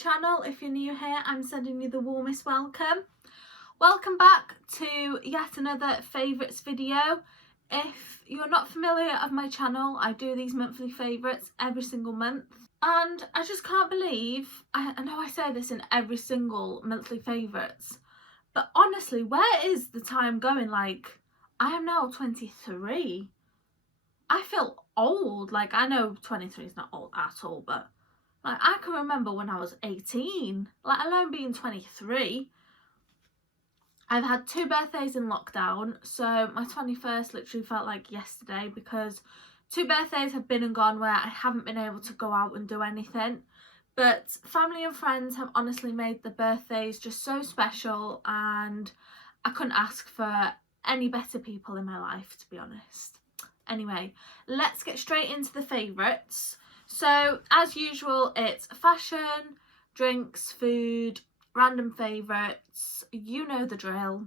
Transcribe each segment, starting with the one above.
channel. If you're new here, I'm sending you the warmest welcome. Welcome back to yet another favourites video. If you're not familiar with my channel, I do these monthly favourites every single month. And I just can't believe, I know I say this in every single monthly favourites, but honestly, where is the time going? Like, I am now 23. I feel old. Like, I know 23 is not old at all, but like, I can remember when I was 18, let alone being 23. I've had 2 birthdays in lockdown, so my 21st literally felt like yesterday because 2 birthdays have been and gone where I haven't been able to go out and do anything. But family and friends have honestly made the birthdays just so special, and I couldn't ask for any better people in my life, to be honest. Anyway, let's get straight into the favourites. So, as usual, it's fashion, drinks, food, random favourites, you know the drill.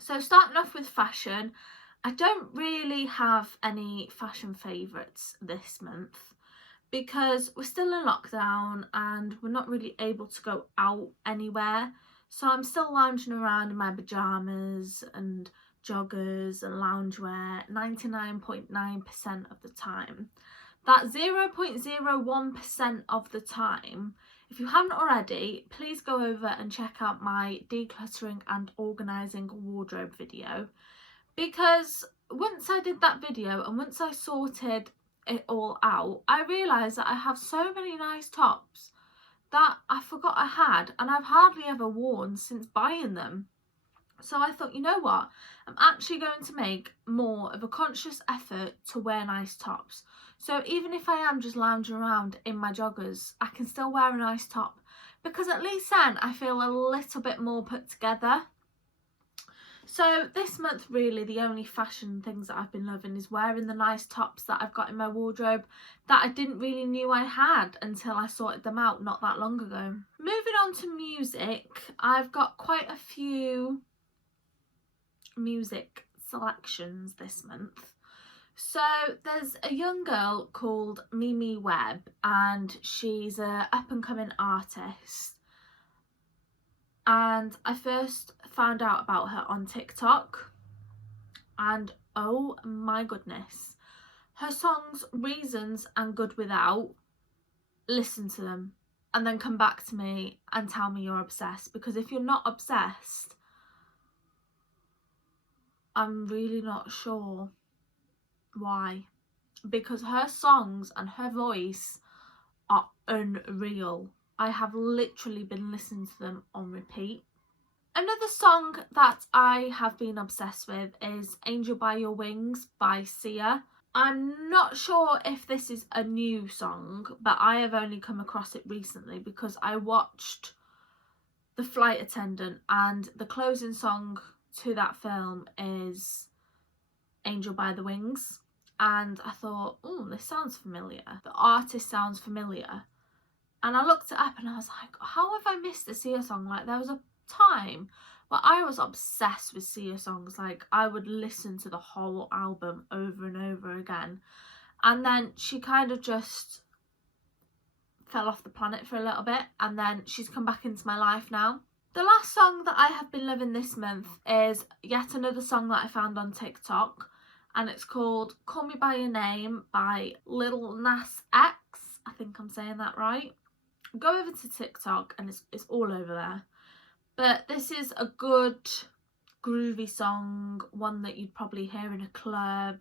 So, starting off with fashion, I don't really have any fashion favourites this month because we're still in lockdown and we're not really able to go out anywhere. So, I'm still lounging around in my pyjamas and joggers and loungewear 99.9% of the time. That 0.01% of the time, if you haven't already, please go over and check out my decluttering and organising wardrobe video, because once I did that video and once I sorted it all out, I realised that I have so many nice tops that I forgot I had and I've hardly ever worn since buying them. So I thought, you know what, I'm actually going to make more of a conscious effort to wear nice tops. So even if I am just lounging around in my joggers, I can still wear a nice top, because at least then I feel a little bit more put together. So this month, really, the only fashion things that I've been loving is wearing the nice tops that I've got in my wardrobe that I didn't really knew I had until I sorted them out not that long ago. Moving on to music, I've got quite a few music selections this month. So there's a young girl called Mimi Webb, and she's a up-and-coming artist, and I first found out about her on TikTok, and oh my goodness, her songs Reasons and Good Without, listen to them and then come back to me and tell me you're obsessed, because if you're not obsessed, I'm really not sure why, because her songs and her voice are unreal. I have literally been listening to them on repeat. Another song that I have been obsessed with is Angel by Your Wings by Sia. I'm not sure if this is a new song, but I have only come across it recently because I watched The Flight Attendant, and the closing song to that film is Angel by the Wings, and I thought, oh, this sounds familiar, the artist sounds familiar, and I looked it up and I was like, how have I missed a Sia song? Like, there was a time where I was obsessed with Sia songs. Like, I would listen to the whole album over and over again, and then she kind of just fell off the planet for a little bit, and then she's come back into my life now. The last song that I have been loving this month is yet another song that I found on TikTok, and it's called Call Me By Your Name by Lil Nas X. I think I'm saying that right. Go over to TikTok and it's all over there. But this is a good groovy song, one that you'd probably hear in a club.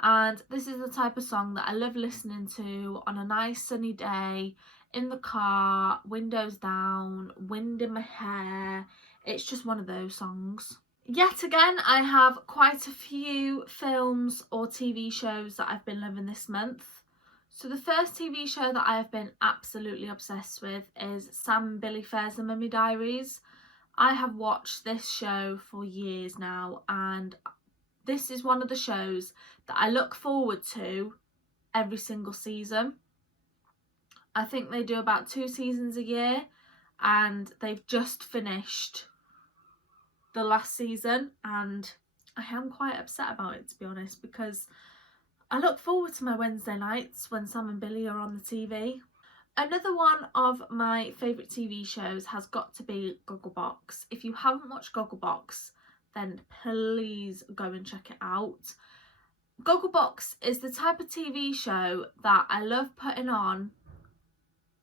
And this is the type of song that I love listening to on a nice sunny day, in the car, windows down, wind in my hair. It's just one of those songs. Yet again, I have quite a few films or TV shows that I've been loving this month. So the first TV show that I have been absolutely obsessed with is Sam and Billy Fair's The Mummy Diaries. I have watched this show for years now, and this is one of the shows that I look forward to every single season. I think they do about 2 seasons a year, and they've just finished the last season, and I am quite upset about it, to be honest, because I look forward to my Wednesday nights when Sam and Billy are on the TV. Another one of my favourite TV shows has got to be Gogglebox. If you haven't watched Gogglebox, then please go and check it out. Gogglebox is the type of TV show that I love putting on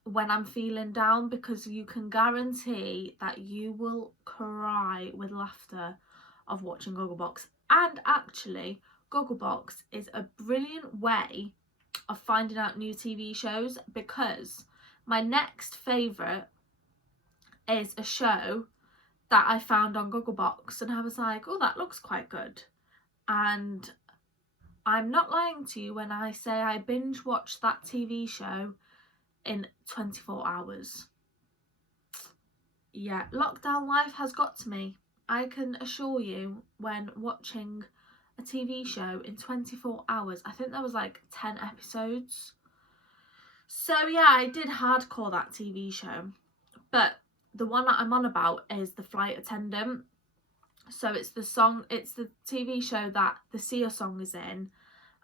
when I'm feeling down, because you can guarantee that you will cry with laughter of watching Gogglebox. And actually, Gogglebox is a brilliant way of finding out new TV shows, because my next favourite is a show that I found on Gogglebox, and I was like, oh, that looks quite good. And I'm not lying to you when I say I binge watched that TV show in 24 hours. Yeah, lockdown life has got to me. I can assure you, when watching a TV show in 24 hours, I think there was like 10 episodes. So yeah, I did hardcore that TV show. But the one that I'm on about is The Flight Attendant. So it's the TV show that the Sia song is in,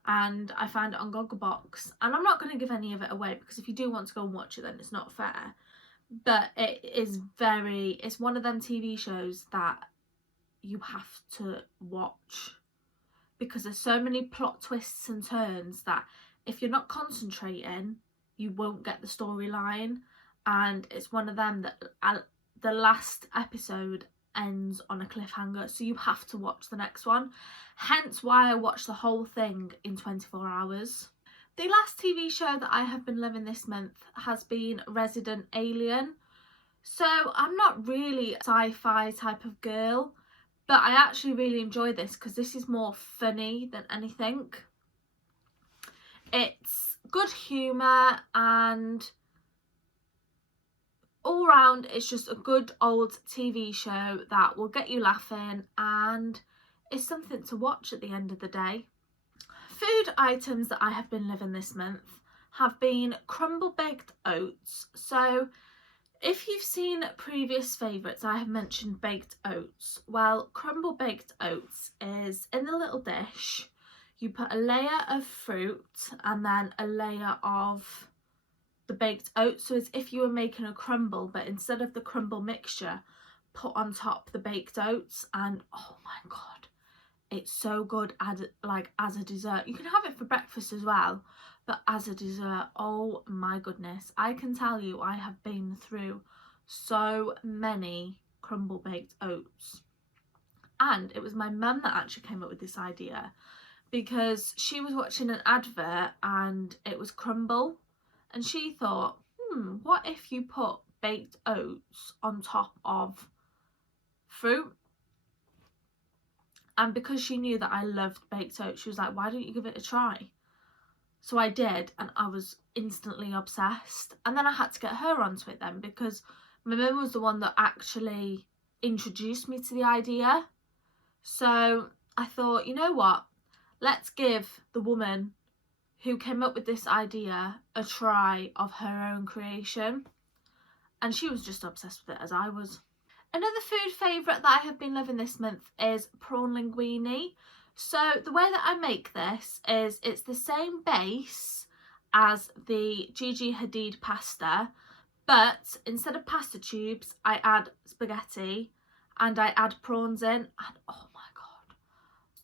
and I found it on Gogglebox. And I'm not going to give any of it away, because if you do want to go and watch it, then it's not fair. But it's one of them TV shows that you have to watch, because there's so many plot twists and turns that if you're not concentrating, you won't get the storyline. And it's one of them that the last episode ends on a cliffhanger, so you have to watch the next one. Hence why I watched the whole thing in 24 hours. The last TV show that I have been loving this month has been Resident Alien. So I'm not really a sci-fi type of girl, but I actually really enjoy this because this is more funny than anything. It's good humour, and all round it's just a good old TV show that will get you laughing, and it's something to watch at the end of the day. Food items that I have been loving this month have been crumble baked oats. So if you've seen previous favourites, I have mentioned baked oats. Well, crumble baked oats is in the little dish. You put a layer of fruit and then a layer of the baked oats. So it's if you were making a crumble, but instead of the crumble mixture, put on top the baked oats. And oh my god, it's so good as a dessert. You can have it for breakfast as well, but as a dessert, oh my goodness, I can tell you I have been through so many crumble baked oats. And it was my mum that actually came up with this idea, because she was watching an advert and it was crumble, and she thought, what if you put baked oats on top of fruit? And because she knew that I loved baked oats, she was like, why don't you give it a try? So I did, and I was instantly obsessed. And then I had to get her onto it then, because my mum was the one that actually introduced me to the idea. So I thought, you know what? Let's give the woman who came up with this idea a try of her own creation. And she was just obsessed with it as I was. Another food favourite that I have been loving this month is prawn linguine. So the way that I make this is it's the same base as the Gigi Hadid pasta, but instead of pasta tubes, I add spaghetti and I add prawns in, and oh my god,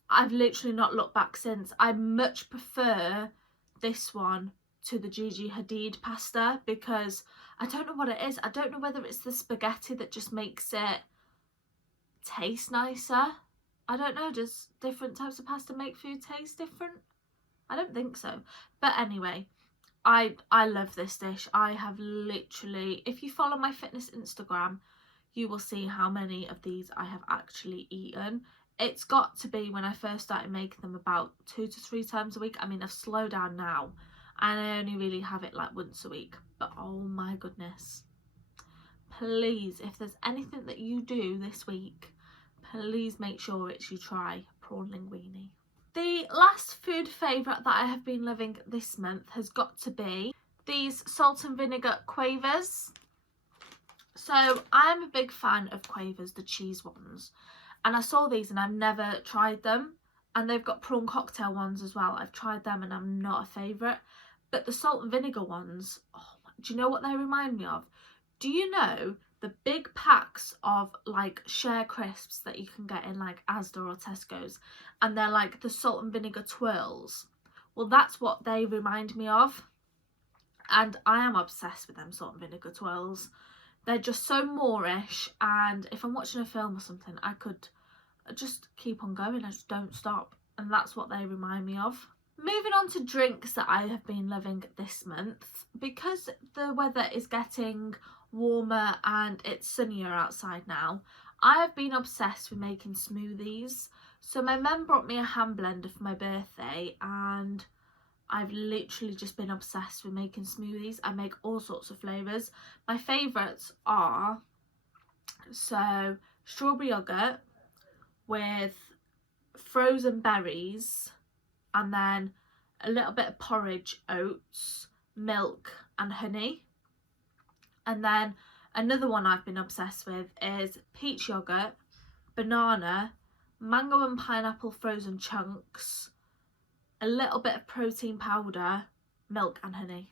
I've literally not looked back since. I much prefer this one to the Gigi Hadid pasta, because I don't know what it is. I don't know whether it's the spaghetti that just makes it taste nicer. I don't know, does different types of pasta make food taste different? I don't think so. But anyway, I love this dish. I have literally, if you follow my fitness Instagram, you will see how many of these I have actually eaten. It's got to be, when I first started making them, about 2 to 3 times a week. I mean, I've slowed down now, and I only really have it like once a week. But oh my goodness, please, if there's anything that you do this week, please make sure you try prawn linguine. The last food favourite that I have been loving this month has got to be these salt and vinegar quavers. So I'm a big fan of quavers, the cheese ones, and I saw these and I've never tried them. And they've got prawn cocktail ones as well. I've tried them and I'm not a favourite. But the salt and vinegar ones, oh my, do you know what they remind me of? Do you know the big packs of like Share crisps that you can get in like Asda or Tesco's, and they're like the salt and vinegar twirls? Well, that's what they remind me of, and I am obsessed with them salt and vinegar twirls. They're just so Moorish, and if I'm watching a film or something, I could just keep on going. I just don't stop, and that's what they remind me of. Moving on to drinks that I have been loving this month, because the weather is getting warmer and it's sunnier outside now, I have been obsessed with making smoothies. So my mum brought me a hand blender for my birthday, and I've literally just been obsessed with making smoothies. I make all sorts of flavours. My favourites are strawberry yogurt with frozen berries, and then a little bit of porridge, oats, milk and honey. And then another one I've been obsessed with is peach yogurt, banana, mango and pineapple frozen chunks, a little bit of protein powder, milk and honey.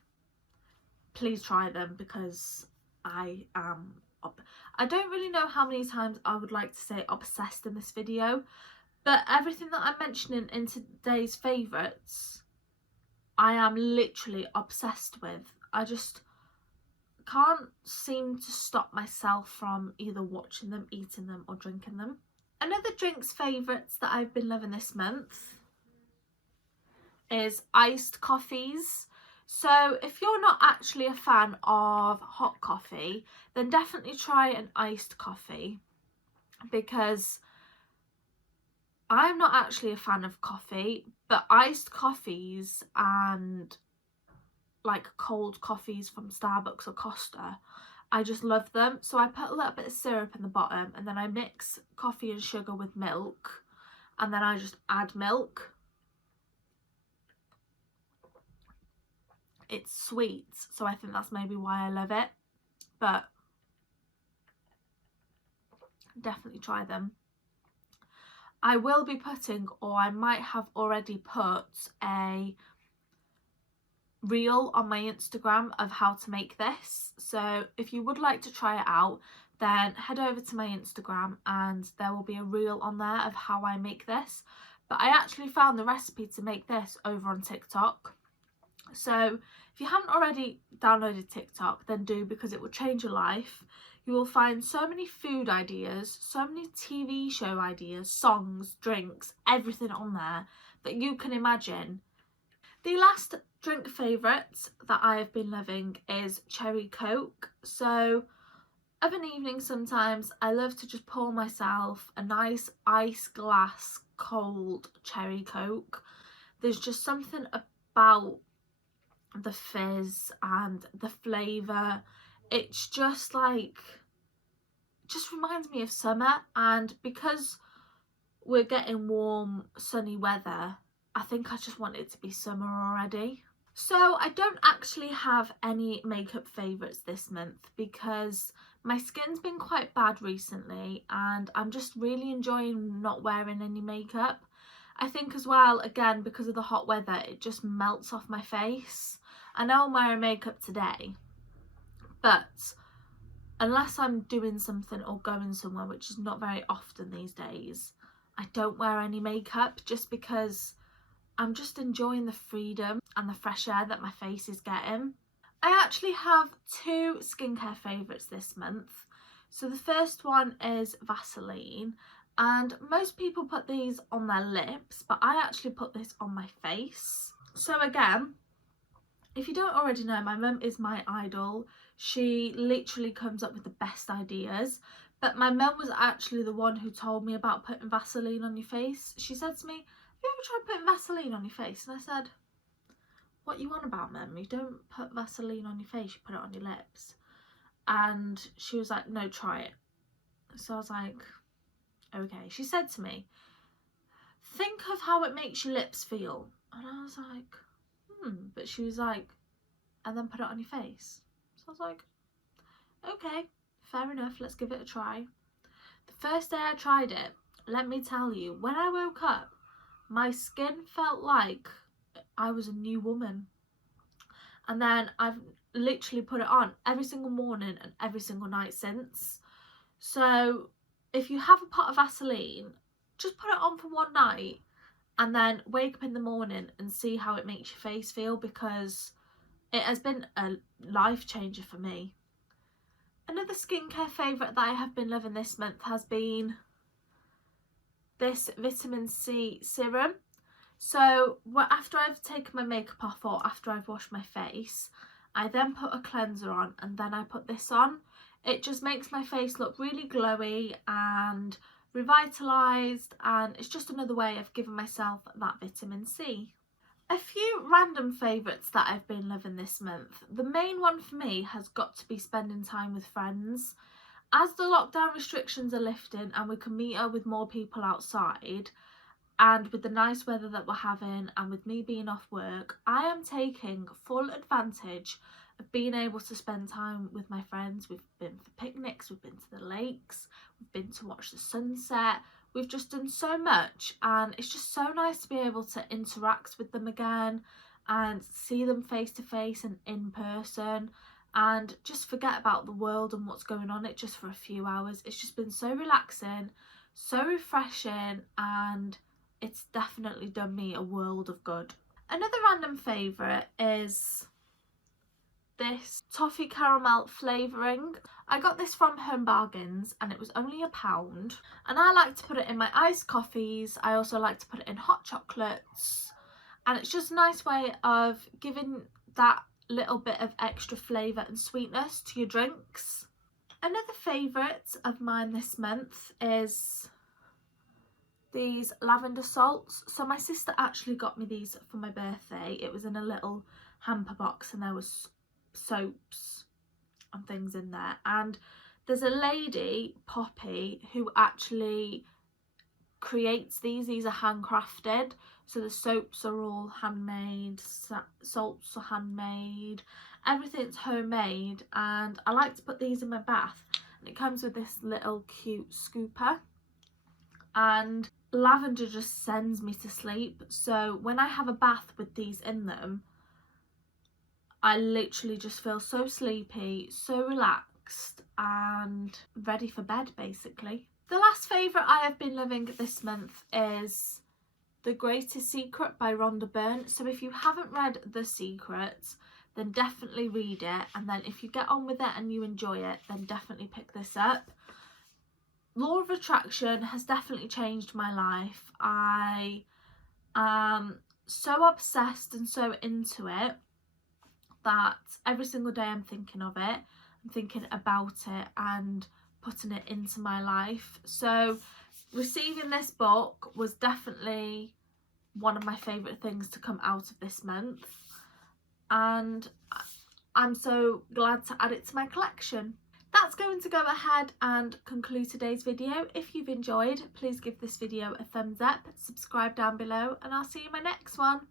Please try them, because I don't really know how many times I would like to say obsessed in this video, but everything that I'm mentioning in today's favourites, I am literally obsessed with. I just can't seem to stop myself from either watching them, eating them or drinking them. Another drinks favourites that I've been loving this month is iced coffees. So if you're not actually a fan of hot coffee, then definitely try an iced coffee, because I'm not actually a fan of coffee, but iced coffees and like cold coffees from Starbucks or Costa, I just love them. So I put a little bit of syrup in the bottom, and then I mix coffee and sugar with milk, and then I just add milk. It's sweet, so I think that's maybe why I love it, but definitely try them. I will be putting, or I might have already put, a reel on my Instagram of how to make this. So if you would like to try it out, then head over to my Instagram and there will be a reel on there of how I make this. But I actually found the recipe to make this over on TikTok. So if you haven't already downloaded TikTok, then do, because it will change your life. You will find so many food ideas, so many TV show ideas, songs, drinks, everything on there that you can imagine. The last drink favourite that I have been loving is cherry coke. So of an evening sometimes I love to just pour myself a nice ice glass cold cherry coke. There's just something about the fizz and the flavour. It's just like, just reminds me of summer, and because we're getting warm sunny weather, I think I just want it to be summer already. So I don't actually have any makeup favourites this month, because my skin's been quite bad recently and I'm just really enjoying not wearing any makeup. I think as well, again, because of the hot weather, it just melts off my face. I know I'm wearing makeup today, but unless I'm doing something or going somewhere, which is not very often these days, I don't wear any makeup, just because I'm just enjoying the freedom and the fresh air that my face is getting. I actually have two skincare favourites this month. So the first one is Vaseline, and most people put these on their lips, but I actually put this on my face. So again, if you don't already know, my mum is my idol. She literally comes up with the best ideas. But my mum was actually the one who told me about putting Vaseline on your face. She said to me, "Have you ever tried putting Vaseline on your face?" And I said, "What you on about, mum? You don't put Vaseline on your face, you put it on your lips." And she was like, "No, try it." So I was like, okay. She said to me, "Think of how it makes your lips feel." And I was like, but she was like, "And then put it on your face." So I was like, okay, fair enough, let's give it a try. The first day I tried it, let me tell you, when I woke up, my skin felt like I was a new woman. And then literally put it on every single morning and every single night since. So if you have a pot of Vaseline, just put it on for one night and then wake up in the morning and see how it makes your face feel, because it has been a life changer for me. Another skincare favourite that I have been loving this month has been this vitamin C serum. So after I've taken my makeup off or after I've washed my face, I then put a cleanser on and then I put this on. It just makes my face look really glowy and revitalised, and it's just another way of giving myself that vitamin C. A few random favourites that I've been loving this month. The main one for me has got to be spending time with friends. As the lockdown restrictions are lifting and we can meet up with more people outside, and with the nice weather that we're having and with me being off work, I am taking full advantage of being able to spend time with my friends. We've been for picnics, we've been to the lakes, we've been to watch the sunset. We've just done so much, and it's just so nice to be able to interact with them again and see them face to face and in person, and just forget about the world and what's going on it just for a few hours. It's just been so relaxing, so refreshing, and it's definitely done me a world of good. Another random favourite is this toffee caramel flavouring. I got this from Home Bargains and it was only £1, and I like to put it in my iced coffees. I also like to put it in hot chocolates, and it's just a nice way of giving that little bit of extra flavour and sweetness to your drinks. Another favourite of mine this month is these lavender salts. So my sister actually got me these for my birthday. It was in a little hamper box and there was soaps and things in there, and there's a lady, Poppy, who actually creates these are handcrafted. So the soaps are all handmade, salts are handmade, everything's homemade, and I like to put these in my bath, and it comes with this little cute scooper, and lavender just sends me to sleep. So when I have a bath with these in them, I literally just feel so sleepy, so relaxed and ready for bed basically. The last favourite I have been loving this month is The Greatest Secret by Rhonda Byrne. So if you haven't read The Secret, then definitely read it, and then if you get on with it and you enjoy it, then definitely pick this up. Law of Attraction has definitely changed my life. I am so obsessed and so into it that every single day I'm thinking of it, I'm thinking about it and putting it into my life. So receiving this book was definitely one of my favourite things to come out of this month, and I'm so glad to add it to my collection. That's going to go ahead and conclude today's video. If you've enjoyed, please give this video a thumbs up, subscribe down below, and I'll see you in my next one.